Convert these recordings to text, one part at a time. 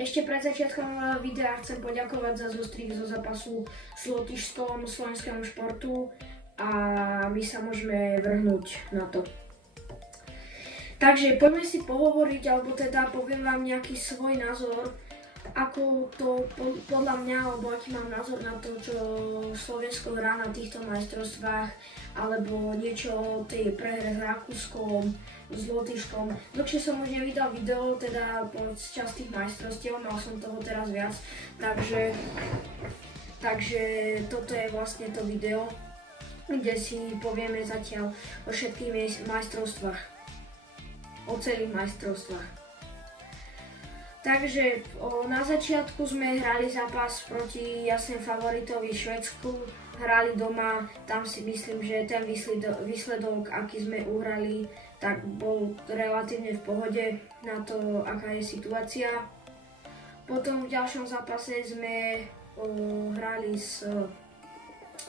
Ešte pred začiatkom videa chcem poďakovať za zostrih zo zápasu s Lotyšskom slovenskému športu a my sa môžeme vrhnúť na to. Takže poďme si pohovoriť, alebo teda poviem vám nejaký svoj názor, ako to podľa mňa, alebo aký mám názor na to, čo Slovensko hrá na týchto majstrovstvách, alebo niečo o tej prehre s Rakúskom, s Lotyšskom. Dlhšie som už nevydal video, teda počas tých majstrovstiev, mal som toho teraz viac, takže toto je vlastne to video, kde si povieme zatiaľ o všetkých majstrovstvách, o celých majstrovstvách. Takže na začiatku sme hrali zápas proti jasným favoritovi Švédsku, hrali doma, tam si myslím, že ten výsledok, aký sme uhrali, tak bol relatívne v pohode na to, aká je situácia. Potom v ďalšom zápase sme hrali so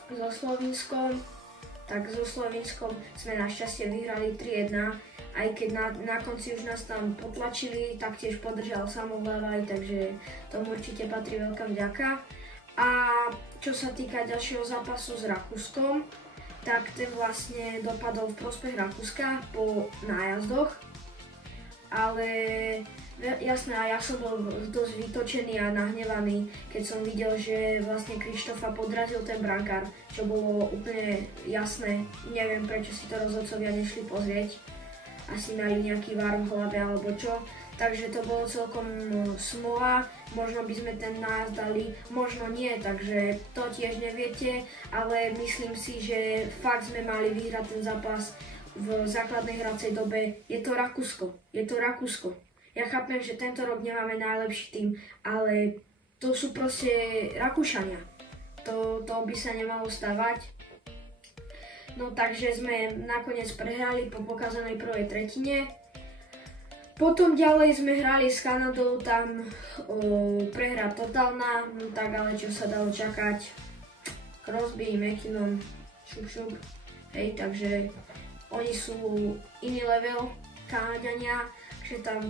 Slovinskom, tak so Slovinskom sme našťastie vyhrali 3-1. Aj keď na konci už nás tam potlačili, taktiež podržal Samo Vlavaj, takže tomu určite patrí veľká vďaka. A čo sa týka ďalšieho zápasu s Rakúskom, tak ten vlastne dopadol v prospech Rakúska po nájazdoch. Ale jasné, a ja som bol dosť vytočený a nahnevaný, keď som videl, že vlastne Krištofa podrazil ten brankár, čo bolo úplne jasné. Neviem, prečo si to rozhodcovia nešli pozrieť. Asi mali nejaký vár v hlave alebo čo, takže to bolo celkom smola, možno by sme ten nájazd dali, možno nie, takže to tiež neviete, ale myslím si, že fakt sme mali vyhrať ten zápas v základnej hracej dobe. Je to Rakúsko. Ja chápem, že tento rok nemáme najlepší tým, ale to sú proste Rakúšania, to by sa nemalo stávať. No takže sme nakoniec prehrali po pokazanej prvej tretine. Potom ďalej sme hrali s Kanadou, tam prehra totálna, no tak ale čo sa dalo čakať. Crosby, McKinnon, šup, hej, takže oni sú iný level, Kanadiania, takže tam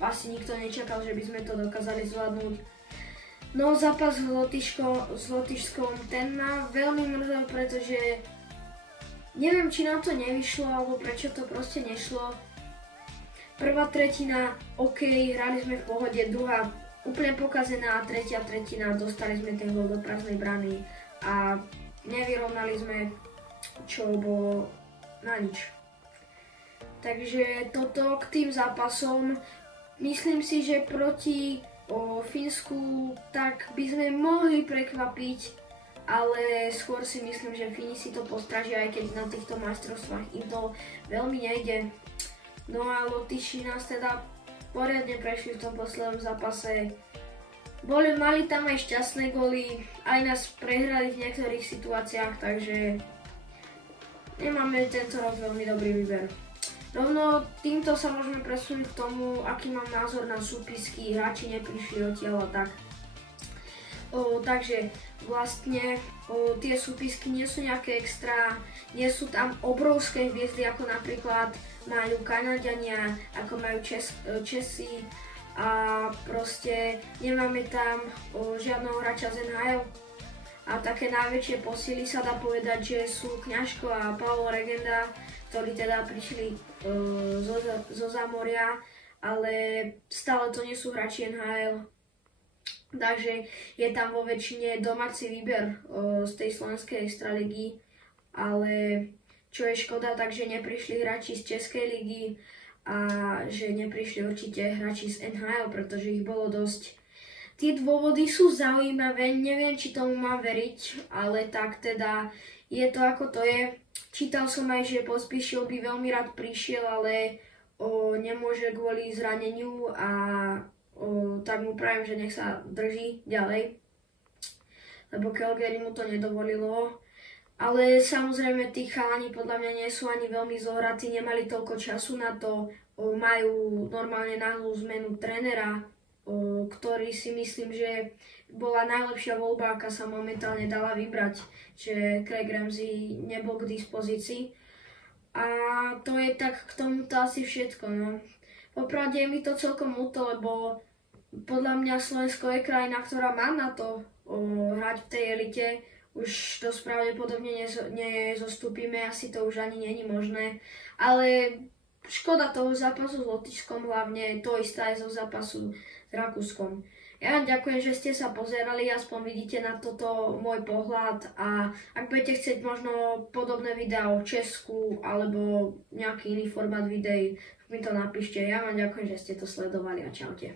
asi nikto nečakal, že by sme to dokázali zvládnuť. No zápas s Lotyšskom, ten ma veľmi mrzol, pretože neviem, či nám to nevyšlo, alebo prečo to proste nešlo. Prvá tretina, OK, hrali sme v pohode, druhá úplne pokazená, tretia tretina, dostali sme ten gól do prázdnej brany a nevyrovnali sme, čo bolo na nič. Takže toto k tým zápasom, myslím si, že proti Fínsku tak by sme mohli prekvapiť, ale skôr si myslím, že Fíni si to postražia, aj keď na týchto majstrovstvách im to veľmi nejde. No a Lotyši nás teda poriadne prešli v tom poslednom zápase. Mali tam aj šťastné góly, aj nás prehrali v niektorých situáciách, takže nemáme tento rok veľmi dobrý výber. Rovno týmto sa môžeme presunúť k tomu, aký mám názor na súpisky, hráči neprišli odtiaľ a tak. Takže vlastne tie súpisky nie sú nejaké extra, nie sú tam obrovské hviezdy, ako napríklad majú Kanadiania, ako majú Česi a proste nemáme tam žiadneho hráča z NHL. A také najväčšie posily sa dá povedať, že sú Kňažko a Paolo Regenda, ktorí teda prišli zo zámoria, ale stále to nie sú hráči NHL. Takže je tam vo väčšine domáci výber z tej slovenskej extraligy, ale čo je škoda, takže neprišli hráči z Českej ligy a že neprišli určite hráči z NHL, pretože ich bolo dosť. Tie dôvody sú zaujímavé, neviem, či tomu mám veriť, ale tak teda je to ako to je. Čítal som aj, že Pospíšil by veľmi rád prišiel, ale nemôže kvôli zraneniu a tak mu prajem, že nech sa drží ďalej, lebo Calgary mu to nedovolilo. Ale samozrejme tí chalani podľa mňa nie sú ani veľmi zohratí, nemali toľko času na to, majú normálne náhlú zmenu trénera, ktorý si myslím, že bola najlepšia voľba, aká sa momentálne dala vybrať, že Craig Ramsay nebol k dispozícii. A to je tak k tomuto asi všetko, no. Popravde je mi to celkom ľúto, lebo podľa mňa Slovensko je krajina, ktorá má na to hrať v tej elite. Už dosť pravdepodobne nezostúpime, asi to už ani není možné. Ale škoda toho zápasu s Lotyšskom, hlavne to isté aj zo zápasu s Rakúskom. Ja vám ďakujem, že ste sa pozerali, aspoň vidíte na toto môj pohľad a ak budete chcieť možno podobné videá o Česku alebo nejaký iný formát videí, mi to napíšte. Ja vám ďakujem, že ste to sledovali a čaute.